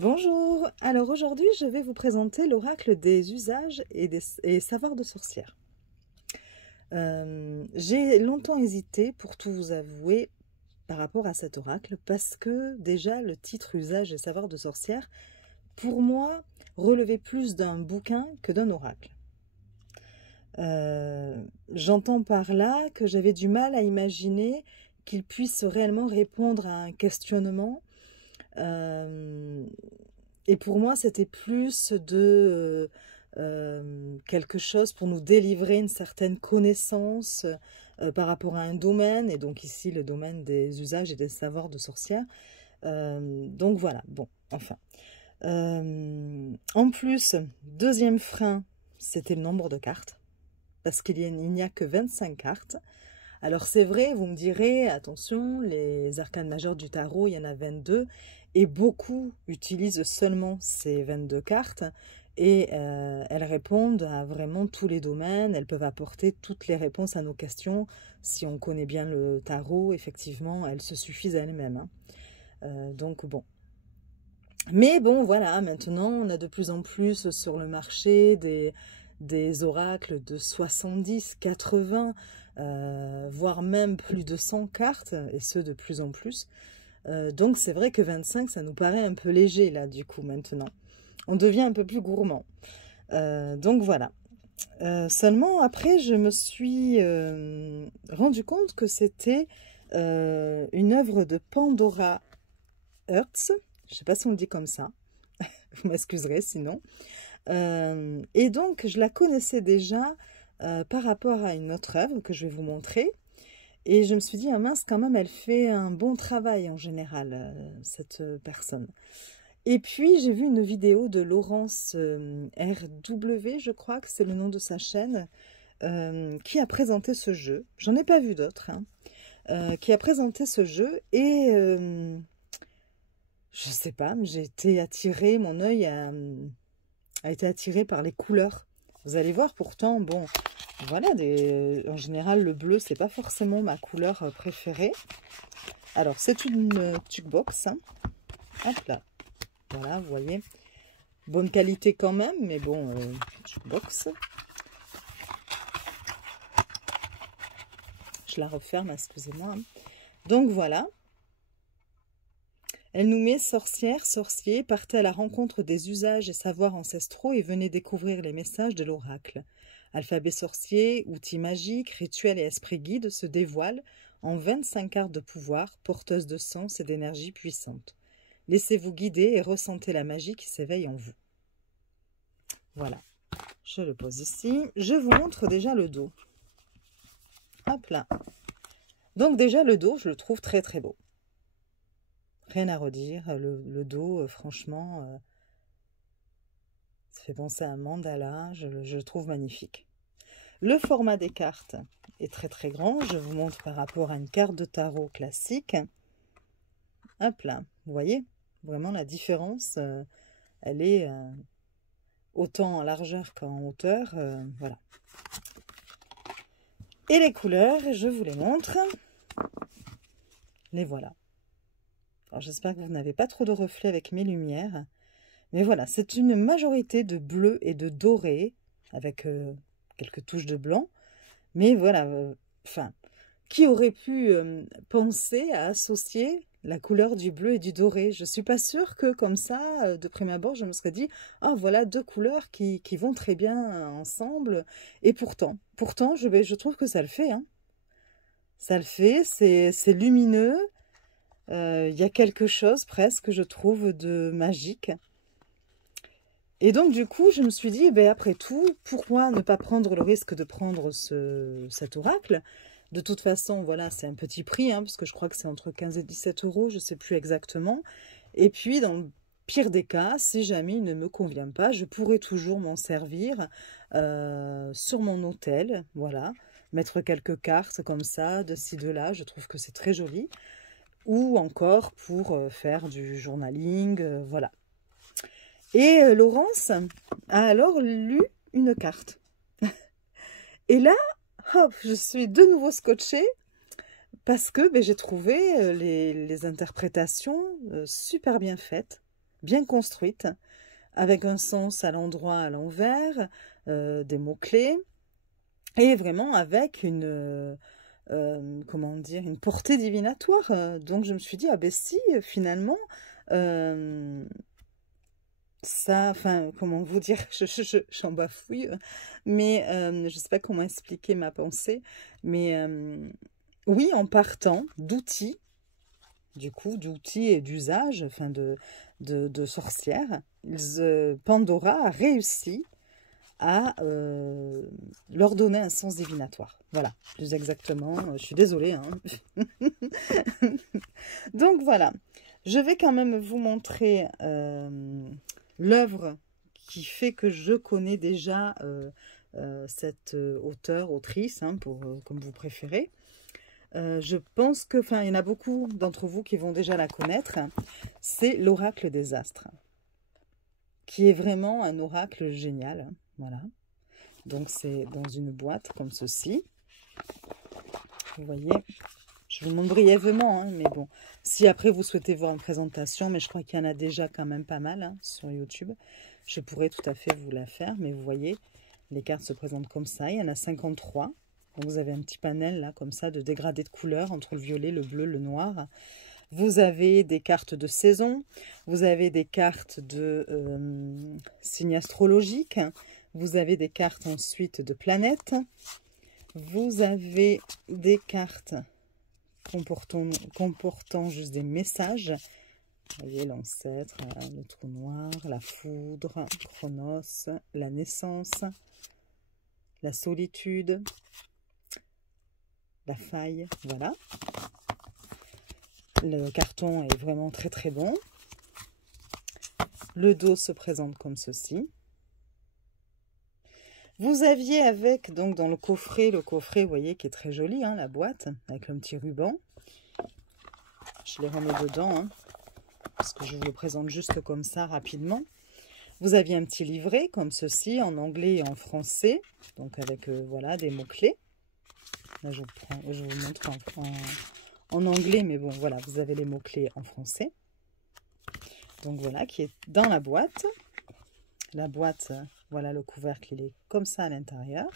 Bonjour, alors aujourd'hui je vais vous présenter l'oracle des usages et savoirs de sorcière. J'ai longtemps hésité pour tout vous avouer par rapport à cet oracle parce que déjà le titre usages et savoirs de sorcière pour moi relevait plus d'un bouquin que d'un oracle. J'entends par là que j'avais du mal à imaginer qu'il puisse réellement répondre à un questionnement. Et pour moi, c'était plus de quelque chose pour nous délivrer une certaine connaissance par rapport à un domaine, et donc ici le domaine des usages et des savoirs de sorcière. Donc voilà, bon, enfin. En plus, deuxième frein, c'était le nombre de cartes, parce qu'il n'y a que 25 cartes. Alors c'est vrai, vous me direz, attention, les arcanes majeures du tarot, il y en a 22, et beaucoup utilisent seulement ces 22 cartes, et elles répondent à vraiment tous les domaines, elles peuvent apporter toutes les réponses à nos questions. Si on connaît bien le tarot, effectivement, elles se suffisent à elles-mêmes. Donc bon. Mais bon, voilà, maintenant, on a de plus en plus sur le marché des oracles de 70, 80, voire même plus de 100 cartes, et ce de plus en plus. Donc c'est vrai que 25, ça nous paraît un peu léger, là, du coup, maintenant. On devient un peu plus gourmand. Donc voilà. Seulement, après, je me suis rendu compte que c'était une œuvre de Pandora Hertz. Je ne sais pas si on le dit comme ça. Vous m'excuserez sinon. Et donc, je la connaissais déjà par rapport à une autre œuvre que je vais vous montrer. Et je me suis dit, ah mince, quand même, elle fait un bon travail en général, cette personne. Et puis, j'ai vu une vidéo de Laurence RW, je crois que c'est le nom de sa chaîne, qui a présenté ce jeu. J'en ai pas vu d'autres, hein, qui a présenté ce jeu. Et je sais pas, j'ai été attirée, mon œil a été attiré par les couleurs. Vous allez voir, pourtant, bon, voilà, en général, le bleu, c'est pas forcément ma couleur préférée. Alors, c'est une jukebox, hein. Hop là, voilà, vous voyez. Bonne qualité quand même, mais bon, jukebox. Je la referme, excusez-moi. Hein. Donc, voilà. Elle nous met sorcières, sorciers, partez à la rencontre des usages et savoirs ancestraux et venez découvrir les messages de l'oracle. Alphabet sorcier, outils magiques, rituels et esprits guides se dévoilent en 25 cartes de pouvoir, porteuses de sens et d'énergie puissante. Laissez-vous guider et ressentez la magie qui s'éveille en vous. Voilà, je le pose ici. Je vous montre déjà le dos. Hop là. Donc déjà le dos, je le trouve très très beau. Rien à redire, le dos, franchement, ça fait penser à un mandala, je le trouve magnifique. Le format des cartes est très très grand, je vous montre par rapport à une carte de tarot classique. Hop là, vous voyez, vraiment la différence, elle est autant en largeur qu'en hauteur, voilà. Et les couleurs, je vous les montre. Les voilà. Alors j'espère que vous n'avez pas trop de reflets avec mes lumières. Mais voilà, c'est une majorité de bleu et de doré, avec quelques touches de blanc. Mais voilà, enfin, qui aurait pu penser à associer la couleur du bleu et du doré? Je ne suis pas sûre que comme ça, de prime abord, je me serais dit, ah voilà deux couleurs qui vont très bien ensemble. Et pourtant, je trouve que ça le fait. Hein. Ça le fait, c'est lumineux. Il y a quelque chose presque, je trouve, de magique. Et donc, du coup, je me suis dit, ben, après tout, pourquoi ne pas prendre le risque de prendre cet oracle? De toute façon, voilà, c'est un petit prix, hein, parce que je crois que c'est entre 15 et 17 euros, je ne sais plus exactement. Et puis, dans le pire des cas, si jamais il ne me convient pas, je pourrais toujours m'en servir sur mon autel, voilà. Mettre quelques cartes comme ça, de ci, de là, je trouve que c'est très joli. Ou encore pour faire du journaling, voilà. Et Laurence a alors lu une carte. Et là, hop, je suis de nouveau scotchée parce que ben, j'ai trouvé les interprétations super bien faites. bien construite, avec un sens à l'endroit, à l'envers, des mots-clés, et vraiment avec comment dire, une portée divinatoire. Donc je me suis dit, ah ben si, finalement, ça, enfin, comment vous dire, j'en bafouille, mais je ne sais pas comment expliquer ma pensée, mais oui, en partant d'outils, du coup, d'outils et d'usage, enfin de sorcières, Pandora a réussi à leur donner un sens divinatoire. Voilà, plus exactement, je suis désolée. Hein. Donc voilà, je vais quand même vous montrer l'œuvre qui fait que je connais déjà cette auteure, autrice, hein, comme vous préférez. Je pense que, enfin, il y en a beaucoup d'entre vous qui vont déjà la connaître. C'est l'Oracle des Astres, qui est vraiment un oracle génial. Voilà. Donc, c'est dans une boîte comme ceci. Vous voyez, je vous montre brièvement, hein, mais bon. Si après, vous souhaitez voir une présentation, mais je crois qu'il y en a déjà quand même pas mal hein, sur YouTube, je pourrais tout à fait vous la faire. Mais vous voyez, les cartes se présentent comme ça. Il y en a 53. Donc, vous avez un petit panel là, comme ça, de dégradés de couleurs entre le violet, le bleu, le noir. Vous avez des cartes de saison, vous avez des cartes de signes astrologiques, vous avez des cartes ensuite de planètes, vous avez des cartes comportant juste des messages. Vous voyez l'ancêtre, le trou noir, la foudre, Chronos, la naissance, la solitude, la faille, voilà. Le carton est vraiment très très bon. Le dos se présente comme ceci. Vous aviez avec, donc dans le coffret, vous voyez, qui est très joli, hein, la boîte, avec un petit ruban. Je les remets dedans, hein, parce que je vous le présente juste comme ça, rapidement. Vous aviez un petit livret, comme ceci, en anglais et en français, donc avec, voilà, des mots-clés. Là, je vous montre en anglais, mais bon, voilà, vous avez les mots-clés en français. Donc voilà, qui est dans la boîte. La boîte, voilà, le couvercle, il est comme ça à l'intérieur.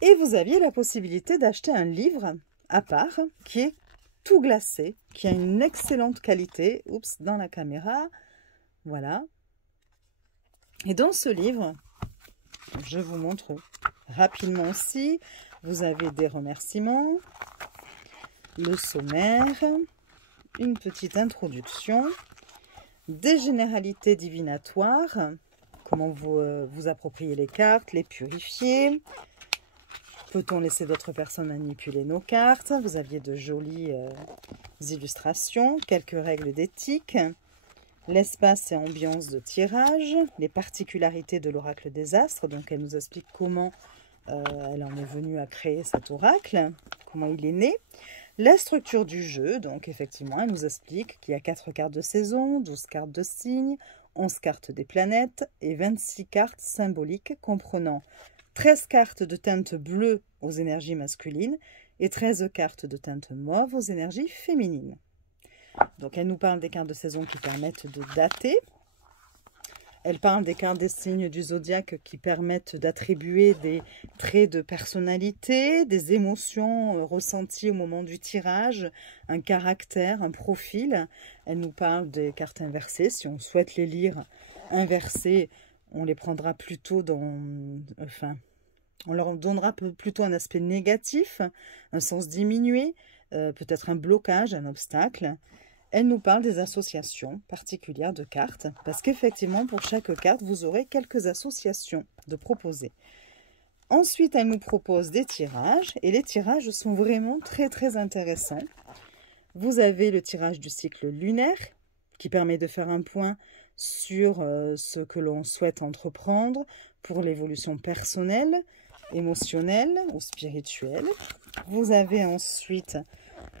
Et vous aviez la possibilité d'acheter un livre à part, qui est tout glacé, qui a une excellente qualité. Oups, dans la caméra, voilà. Et dans ce livre, je vous montre rapidement aussi, vous avez des remerciements, le sommaire, une petite introduction, des généralités divinatoires, comment vous approprier les cartes, les purifier, peut-on laisser d'autres personnes manipuler nos cartes, vous aviez de jolies illustrations, quelques règles d'éthique, l'espace et ambiance de tirage, les particularités de l'oracle des astres, donc elle nous explique comment elle en est venue à créer cet oracle, comment il est né. La structure du jeu, donc effectivement, elle nous explique qu'il y a 4 cartes de saison, 12 cartes de signes, 11 cartes des planètes et 26 cartes symboliques comprenant 13 cartes de teinte bleue aux énergies masculines et 13 cartes de teinte mauve aux énergies féminines. Donc elle nous parle des cartes de saison qui permettent de dater. Elle parle des cartes des signes du zodiaque qui permettent d'attribuer des traits de personnalité, des émotions ressenties au moment du tirage, un caractère, un profil. Elle nous parle des cartes inversées. Si on souhaite les lire inversées, on les prendra plutôt enfin, on leur donnera plutôt un aspect négatif, un sens diminué, peut-être un blocage, un obstacle. Elle nous parle des associations particulières de cartes, parce qu'effectivement, pour chaque carte, vous aurez quelques associations de proposer. Ensuite, elle nous propose des tirages, et les tirages sont vraiment très très intéressants. Vous avez le tirage du cycle lunaire, qui permet de faire un point sur ce que l'on souhaite entreprendre pour l'évolution personnelle, émotionnelle ou spirituelle. Vous avez ensuite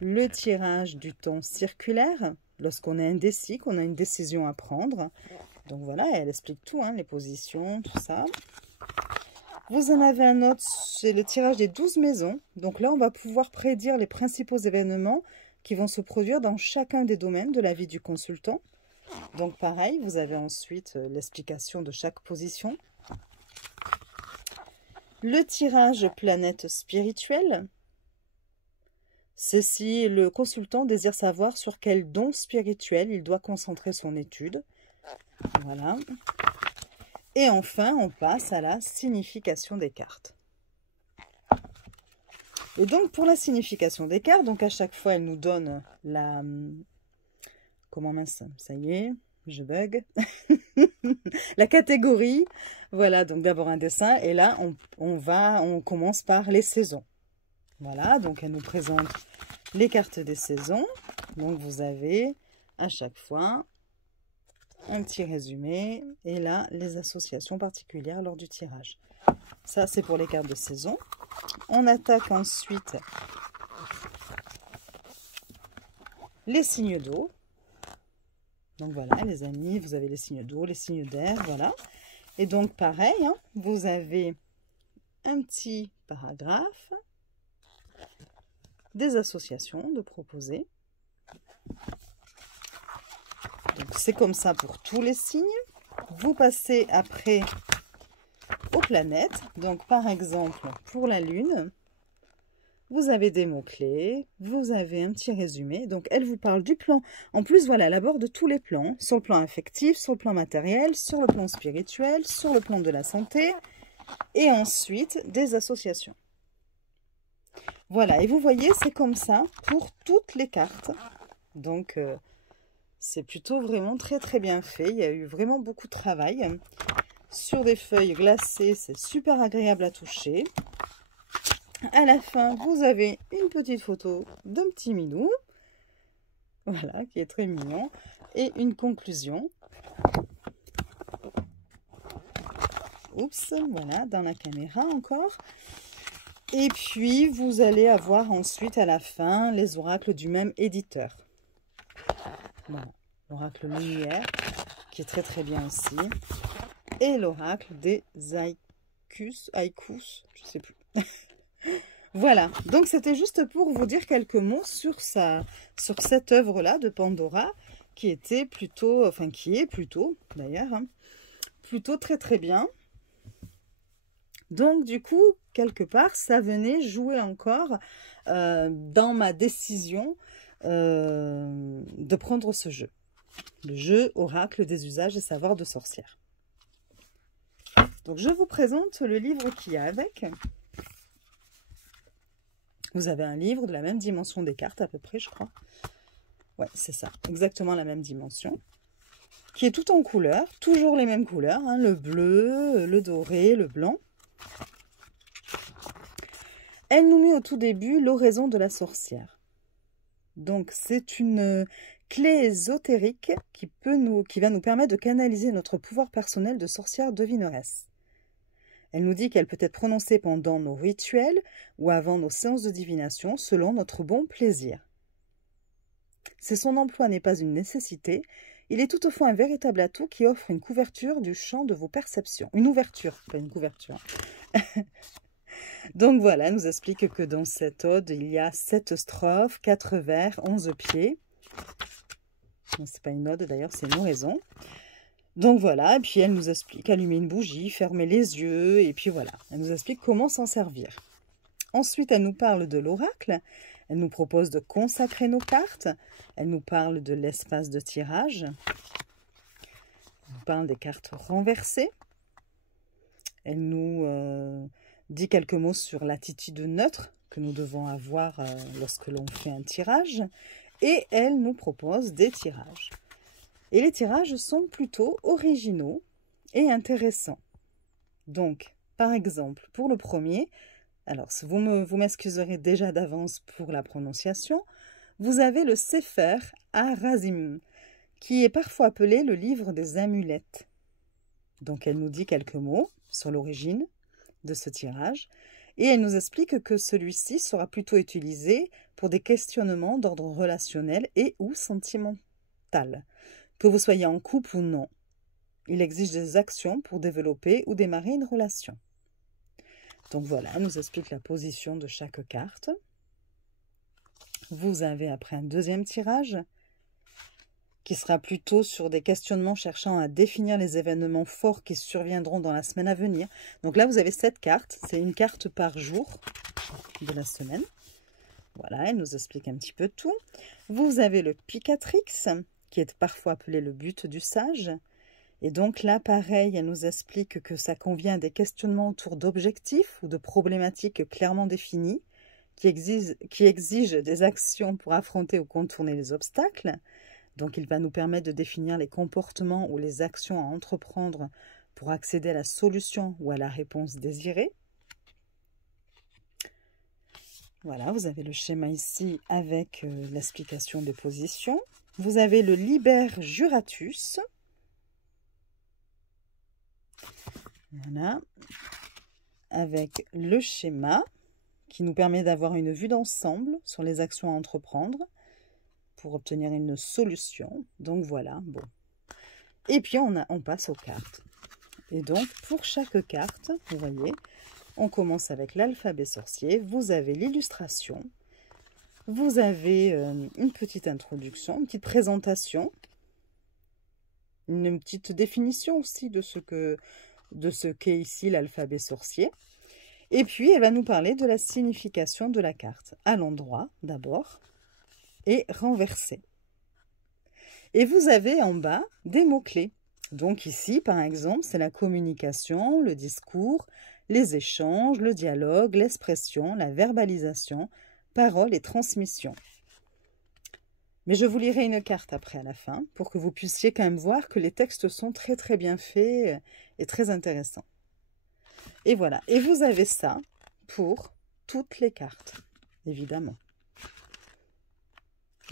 le tirage du temps circulaire, lorsqu'on est indécis, qu'on a une décision à prendre. Donc voilà, elle explique tout, hein, les positions, tout ça. Vous en avez un autre, c'est le tirage des 12 maisons. Donc là, on va pouvoir prédire les principaux événements qui vont se produire dans chacun des domaines de la vie du consultant. Donc pareil, vous avez ensuite l'explication de chaque position. Le tirage planète spirituelle. C'est si le consultant désire savoir sur quel don spirituel il doit concentrer son étude. Voilà. Et enfin, on passe à la signification des cartes. Et donc, pour la signification des cartes, donc à chaque fois, elle nous donne la... Comment mince, ça y est, je bug. La catégorie. Voilà, donc d'abord un dessin. Et là, on commence par les saisons. Voilà, donc elle nous présente les cartes des saisons. Donc, vous avez à chaque fois un petit résumé. Et là, les associations particulières lors du tirage. Ça, c'est pour les cartes de saison. On attaque ensuite les signes d'eau. Donc voilà, les amis, vous avez les signes d'eau, les signes d'air, voilà. Et donc pareil, hein, vous avez un petit paragraphe, des associations de proposer. Donc c'est comme ça pour tous les signes. Vous passez après aux planètes. Donc par exemple, pour la Lune, vous avez des mots-clés, vous avez un petit résumé. Donc, elle vous parle du plan. En plus, voilà, elle aborde tous les plans. Sur le plan affectif, sur le plan matériel, sur le plan spirituel, sur le plan de la santé. Et ensuite, des associations. Voilà, et vous voyez, c'est comme ça pour toutes les cartes. Donc, c'est plutôt vraiment très, très bien fait. Il y a eu vraiment beaucoup de travail. Sur des feuilles glacées, c'est super agréable à toucher. À la fin, vous avez une petite photo d'un petit minou, voilà, qui est très mignon, et une conclusion. Oups, voilà, dans la caméra encore. Et puis, vous allez avoir ensuite à la fin les oracles du même éditeur. Voilà, l'oracle lumière, qui est très très bien aussi, et l'oracle des haïkus, je sais plus. Voilà, donc c'était juste pour vous dire quelques mots sur cette œuvre-là de Pandora, qui était plutôt, enfin qui est plutôt d'ailleurs, hein, plutôt très très bien. Donc du coup, quelque part, ça venait jouer encore dans ma décision de prendre ce jeu. Le jeu Oracle des usages et savoirs de sorcière. Donc je vous présente le livre qu'il y a avec. Vous avez un livre de la même dimension des cartes à peu près, je crois. Ouais, c'est ça, exactement la même dimension. Qui est tout en couleurs, toujours les mêmes couleurs, hein, le bleu, le doré, le blanc. Elle nous met au tout début l'oraison de la sorcière. Donc c'est une clé ésotérique qui va nous permettre de canaliser notre pouvoir personnel de sorcière devineresse. Elle nous dit qu'elle peut être prononcée pendant nos rituels ou avant nos séances de divination selon notre bon plaisir. Si son emploi n'est pas une nécessité, il est toutefois un véritable atout qui offre une couverture du champ de vos perceptions. Une ouverture, pas une couverture. Donc voilà, elle nous explique que dans cette ode, il y a 7 strophes, 4 vers, 11 pieds. C'est pas une ode d'ailleurs, c'est une oraison. Donc voilà, et puis elle nous explique allumer une bougie, fermer les yeux, et puis voilà, elle nous explique comment s'en servir. Ensuite, elle nous parle de l'oracle, elle nous propose de consacrer nos cartes, elle nous parle de l'espace de tirage, elle nous parle des cartes renversées, elle nous dit quelques mots sur l'attitude neutre que nous devons avoir lorsque l'on fait un tirage, et elle nous propose des tirages. Et les tirages sont plutôt originaux et intéressants. Donc, par exemple, pour le premier, alors vous m'excuserez déjà d'avance pour la prononciation, vous avez le Sefer HaRazim, qui est parfois appelé le livre des amulettes. Donc, elle nous dit quelques mots sur l'origine de ce tirage, et elle nous explique que celui-ci sera plutôt utilisé pour des questionnements d'ordre relationnel et ou sentimental. Que vous soyez en couple ou non, il exige des actions pour développer ou démarrer une relation. Donc voilà, elle nous explique la position de chaque carte. Vous avez après un deuxième tirage qui sera plutôt sur des questionnements cherchant à définir les événements forts qui surviendront dans la semaine à venir. Donc là, vous avez 7 cartes. C'est une carte par jour de la semaine. Voilà, elle nous explique un petit peu tout. Vous avez le Picatrix, qui est parfois appelé le but du sage. Et donc là, pareil, elle nous explique que ça convient à des questionnements autour d'objectifs ou de problématiques clairement définies, qui exigent des actions pour affronter ou contourner les obstacles. Donc, il va nous permettre de définir les comportements ou les actions à entreprendre pour accéder à la solution ou à la réponse désirée. Voilà, vous avez le schéma ici avec l'explication des positions. Vous avez le Liber Juratus. Voilà, avec le schéma qui nous permet d'avoir une vue d'ensemble sur les actions à entreprendre pour obtenir une solution. Donc voilà, bon. Et puis on passe aux cartes. Et donc pour chaque carte, vous voyez, on commence avec l'alphabet sorcier. Vous avez l'illustration. Vous avez une petite introduction, une petite présentation, une petite définition aussi de ce qu'est ici l'alphabet sorcier. Et puis elle va nous parler de la signification de la carte à l'endroit d'abord et renversé. Et vous avez en bas des mots-clés. Donc ici, par exemple, c'est la communication, le discours, les échanges, le dialogue, l'expression, la verbalisation, parole et transmission. Mais je vous lirai une carte après à la fin pour que vous puissiez quand même voir que les textes sont très très bien faits et très intéressants. Et voilà. Et vous avez ça pour toutes les cartes, évidemment.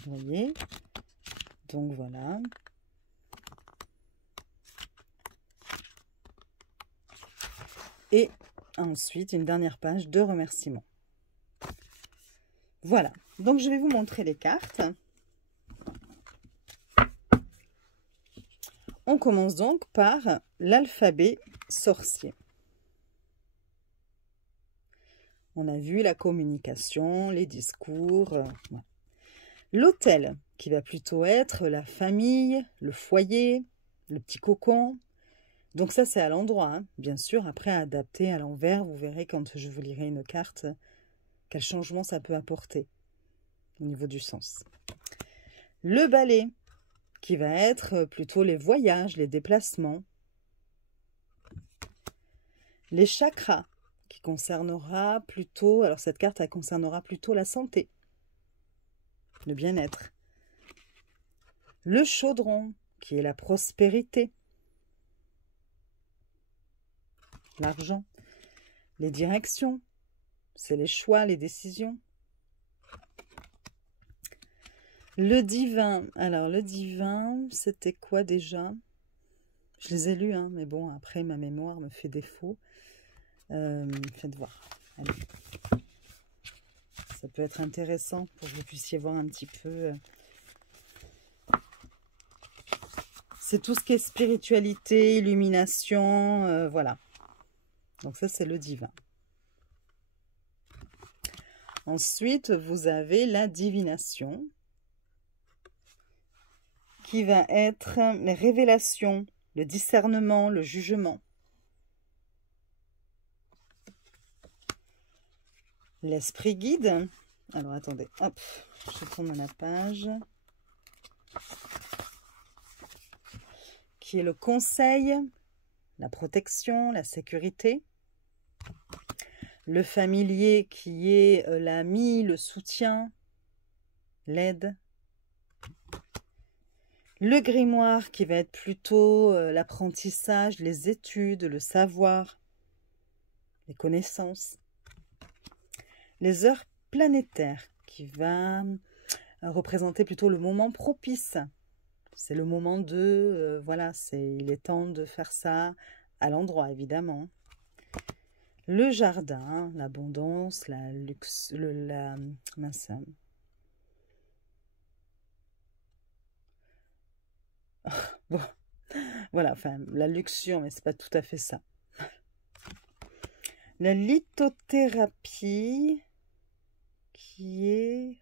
Vous voyez? Donc voilà. Et ensuite, une dernière page de remerciements. Voilà. Donc, je vais vous montrer les cartes. On commence donc par l'alphabet sorcier. On a vu la communication, les discours. Voilà. L'autel, qui va plutôt être la famille, le foyer, le petit cocon. Donc ça, c'est à l'endroit, hein. Bien sûr. Après, adapté à l'envers, vous verrez quand je vous lirai une carte, quel changement ça peut apporter au niveau du sens. Le balai, qui va être plutôt les voyages, les déplacements. Les chakras, qui concernera plutôt, alors cette carte, elle concernera plutôt la santé, le bien-être. Le chaudron, qui est la prospérité, l'argent. Les directions, c'est les choix, les décisions. Le divin, alors le divin, c'était quoi déjà? Je les ai lus, hein, mais bon, après ma mémoire me fait défaut. Faites voir. Allez. Ça peut être intéressant pour que vous puissiez voir un petit peu. C'est tout ce qui est spiritualité, illumination, voilà. Donc ça, c'est le divin. Ensuite, vous avez la divination, qui va être les révélations, le discernement, le jugement. L'esprit guide. Alors, attendez, hop, je tourne la page. Qui est le conseil, la protection, la sécurité. Le familier qui est l'ami, le soutien, l'aide. Le grimoire qui va être plutôt l'apprentissage, les études, le savoir, les connaissances. Les heures planétaires qui va représenter plutôt le moment propice. C'est le moment de, voilà, il est temps de faire ça à l'endroit, évidemment. Le jardin, l'abondance, la luxe, mince. Bon, voilà, enfin, la luxure, mais c'est pas tout à fait ça. La lithothérapie, qui est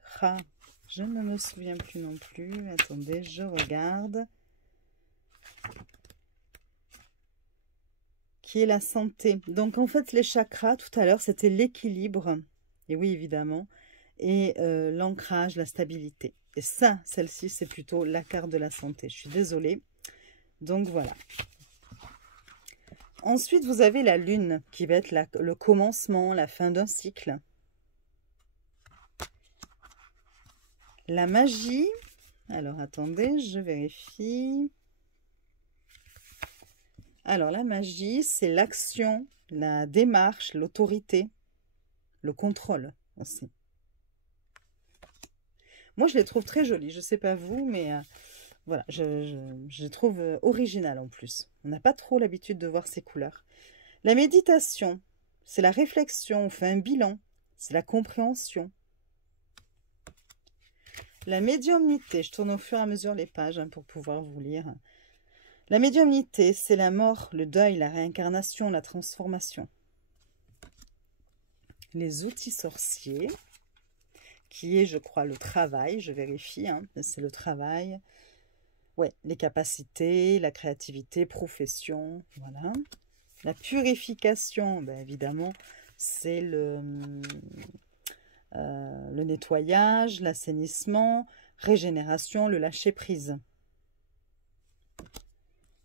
Je ne me souviens plus non plus. Attendez, je regarde. Qui est la santé. Donc, en fait, les chakras, tout à l'heure, c'était l'équilibre. Et oui, évidemment. Et l'ancrage, la stabilité. Et ça, celle-ci, c'est plutôt la carte de la santé. Je suis désolée. Donc, voilà. Ensuite, vous avez la lune, qui va être le commencement, la fin d'un cycle. La magie. Alors, attendez, je vérifie. Alors, la magie, c'est l'action, la démarche, l'autorité, le contrôle aussi. Moi, je les trouve très jolies. Je ne sais pas vous, mais voilà, je les trouve originales en plus. On n'a pas trop l'habitude de voir ces couleurs. La méditation, c'est la réflexion, on fait un bilan, c'est la compréhension. La médiumnité, je tourne au fur et à mesure les pages hein, pour pouvoir vous lire. La médiumnité, c'est la mort, le deuil, la réincarnation, la transformation. Les outils sorciers, qui est, je crois, le travail, je vérifie, hein, c'est le travail. Ouais, les capacités, la créativité, profession, voilà. La purification, ben, évidemment, c'est le nettoyage, l'assainissement, régénération, le lâcher-prise.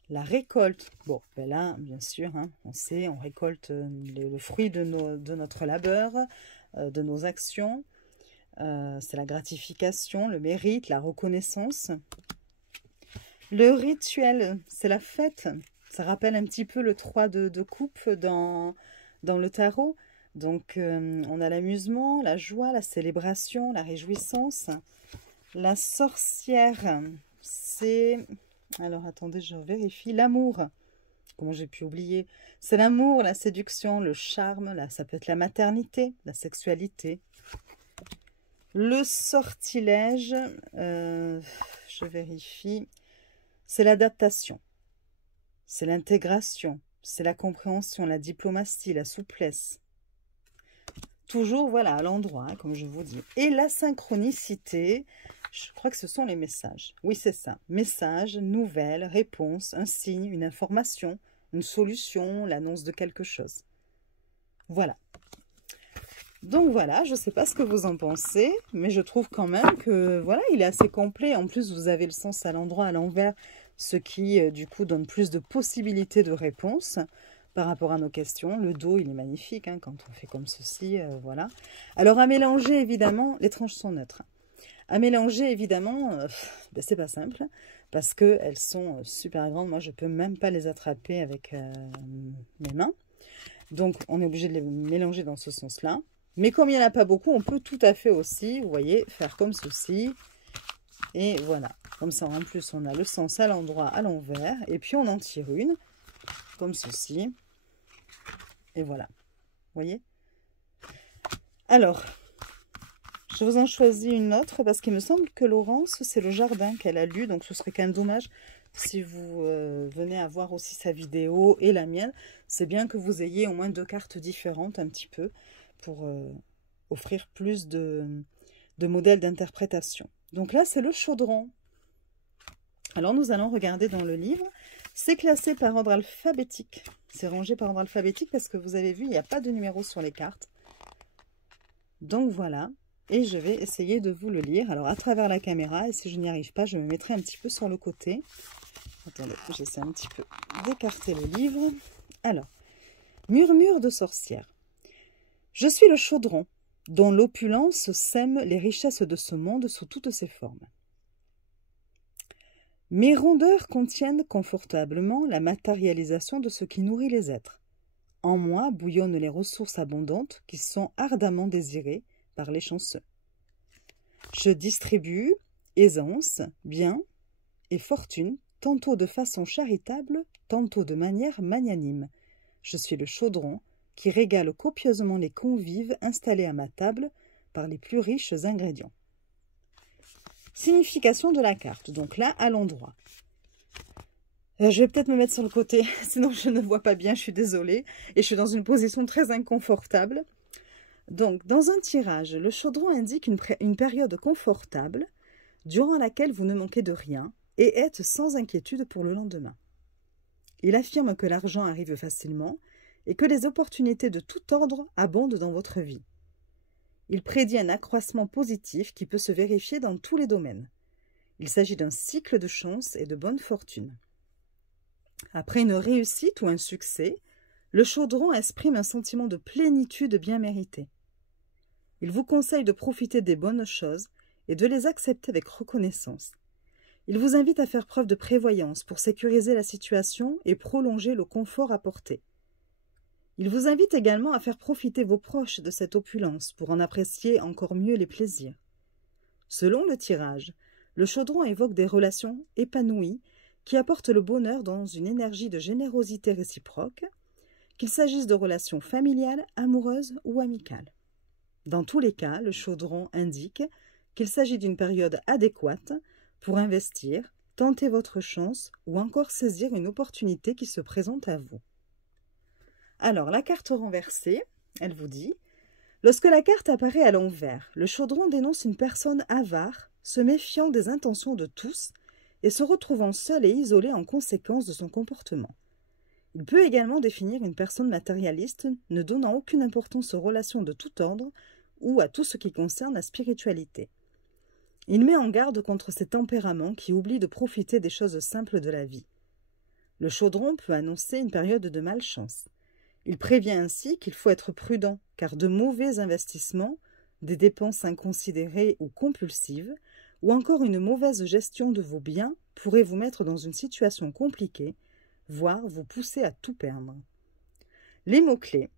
La récolte, bon, ben là, bien sûr, hein, on sait, on récolte le fruit de notre labeur, de nos actions. C'est la gratification, le mérite, la reconnaissance. Le rituel, c'est la fête. Ça rappelle un petit peu le 3 de coupe dans le tarot. Donc, on a l'amusement, la joie, la célébration, la réjouissance. La sorcière, c'est... Alors, attendez, je vérifie. L'amour. Comment j'ai pu oublier? C'est l'amour, la séduction, le charme. Là, ça peut être la maternité, la sexualité. Le sortilège, je vérifie. C'est l'adaptation. C'est l'intégration. C'est la compréhension, la diplomatie, la souplesse. Toujours, voilà, à l'endroit, hein, comme je vous dis. Et la synchronicité... Je crois que ce sont les messages. Oui, c'est ça. Messages, nouvelles, réponses, un signe, une information, une solution, l'annonce de quelque chose. Voilà. Donc voilà, je ne sais pas ce que vous en pensez, mais je trouve quand même que voilà, il est assez complet. En plus, vous avez le sens à l'endroit, à l'envers, ce qui du coup donne plus de possibilités de réponses par rapport à nos questions. Le dos, il est magnifique hein, quand on fait comme ceci, voilà. Alors à mélanger, évidemment, les tranches sont neutres. À mélanger, évidemment, ben, c'est pas simple, parce qu'elles sont super grandes. Moi, je peux même pas les attraper avec mes mains. Donc, on est obligé de les mélanger dans ce sens-là. Mais comme il n'y en a pas beaucoup, on peut tout à fait aussi, vous voyez, faire comme ceci. Et voilà, comme ça, en plus, on a le sens à l'endroit, à l'envers. Et puis, on en tire une, comme ceci. Et voilà, vous voyez. Alors... je vous en choisis une autre parce qu'il me semble que Laurence, c'est le jardin qu'elle a lu. Donc, ce serait quand même dommage si vous venez à voir aussi sa vidéo et la mienne. C'est bien que vous ayez au moins 2 cartes différentes un petit peu pour offrir plus de modèles d'interprétation. Donc là, c'est le chaudron. Alors, nous allons regarder dans le livre. C'est classé par ordre alphabétique. C'est rangé par ordre alphabétique parce que vous avez vu, il n'y a pas de numéro sur les cartes. Donc, voilà. Et je vais essayer de vous le lire. Alors, à travers la caméra, et si je n'y arrive pas, je me mettrai un petit peu sur le côté. Attendez, j'essaie un petit peu d'écarter le livre. Alors, murmure de sorcière. Je suis le chaudron, dont l'opulence sème les richesses de ce monde sous toutes ses formes. Mes rondeurs contiennent confortablement la matérialisation de ce qui nourrit les êtres. En moi bouillonnent les ressources abondantes qui sont ardemment désirées par les chanceux. Je distribue aisance, bien et fortune, tantôt de façon charitable, tantôt de manière magnanime. Je suis le chaudron qui régale copieusement les convives installés à ma table par les plus riches ingrédients. Signification de la carte, donc là, à l'endroit. Je vais peut-être me mettre sur le côté, sinon je ne vois pas bien, je suis désolée. Et je suis dans une position très inconfortable. Donc, dans un tirage, le chaudron indique une période confortable durant laquelle vous ne manquez de rien et êtes sans inquiétude pour le lendemain. Il affirme que l'argent arrive facilement et que les opportunités de tout ordre abondent dans votre vie. Il prédit un accroissement positif qui peut se vérifier dans tous les domaines. Il s'agit d'un cycle de chance et de bonne fortune. Après une réussite ou un succès, le chaudron exprime un sentiment de plénitude bien mérité. Il vous conseille de profiter des bonnes choses et de les accepter avec reconnaissance. Il vous invite à faire preuve de prévoyance pour sécuriser la situation et prolonger le confort apporté. Il vous invite également à faire profiter vos proches de cette opulence pour en apprécier encore mieux les plaisirs. Selon le tirage, le chaudron évoque des relations épanouies qui apportent le bonheur dans une énergie de générosité réciproque, qu'il s'agisse de relations familiales, amoureuses ou amicales. Dans tous les cas, le chaudron indique qu'il s'agit d'une période adéquate pour investir, tenter votre chance ou encore saisir une opportunité qui se présente à vous. Alors, la carte renversée, elle vous dit « Lorsque la carte apparaît à l'envers, le chaudron dénonce une personne avare, se méfiant des intentions de tous et se retrouvant seul et isolé en conséquence de son comportement. Il peut également définir une personne matérialiste ne donnant aucune importance aux relations de tout ordre ou à tout ce qui concerne la spiritualité. Il met en garde contre ces tempéraments qui oublient de profiter des choses simples de la vie. Le chaudron peut annoncer une période de malchance. Il prévient ainsi qu'il faut être prudent, car de mauvais investissements, des dépenses inconsidérées ou compulsives, ou encore une mauvaise gestion de vos biens pourrait vous mettre dans une situation compliquée, voire vous pousser à tout perdre. Les mots-clés: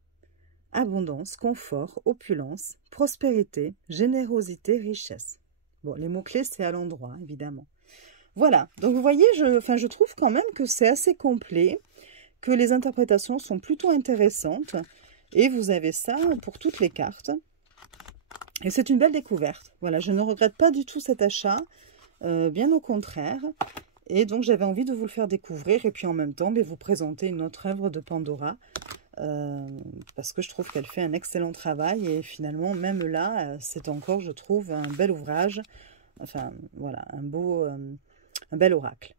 abondance, confort, opulence, prospérité, générosité, richesse. Bon, les mots-clés, c'est à l'endroit, évidemment. Voilà, donc vous voyez, je trouve quand même que c'est assez complet, que les interprétations sont plutôt intéressantes, et vous avez ça pour toutes les cartes. Et c'est une belle découverte. Voilà, je ne regrette pas du tout cet achat, bien au contraire. Et donc, j'avais envie de vous le faire découvrir, et puis en même temps, vous présenter une autre œuvre de Pandora, parce que je trouve qu'elle fait un excellent travail, et finalement, même là, c'est encore, je trouve, un bel ouvrage, enfin, voilà, un bel oracle.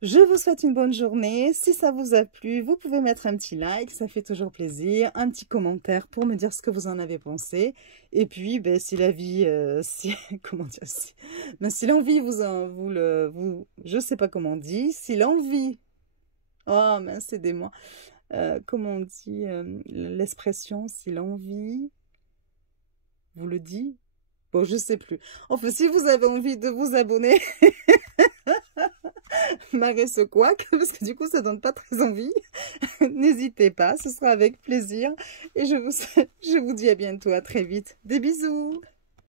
Je vous souhaite une bonne journée. Si ça vous a plu, vous pouvez mettre un petit like, ça fait toujours plaisir. Un petit commentaire pour me dire ce que vous en avez pensé. Et puis, si la vie, comment dire, si l'envie je sais pas comment on dit, si l'envie, oh mince, aidez-moi, comment on dit l'expression, si l'envie vous le dit, bon, je sais plus. Enfin, si vous avez envie de vous abonner. Marée quoi, parce que du coup ça donne pas très envie. N'hésitez pas, ce sera avec plaisir. Et je vous dis à bientôt, à très vite. Des bisous.